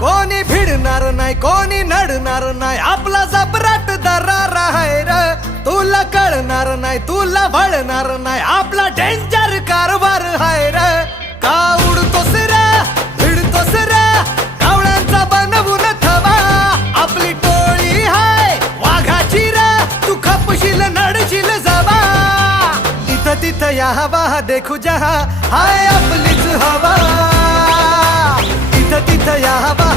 कोणी भिडणार नाही कोणी नडणार नाही आपला जबराट दरार आहे र तुला कळणार नाही तुला भळणार नाही आपला डेंजर कारभार आहे र का उडतोस रे भिडतोस रे कावळ्यांचा बनवून थवा आपली टोळी हाय वाघाची रे तू खपशील नडशील जबा इथं तिथं या हवा देखू जहा हाय आपलीच हवा इथं तिथं या हवा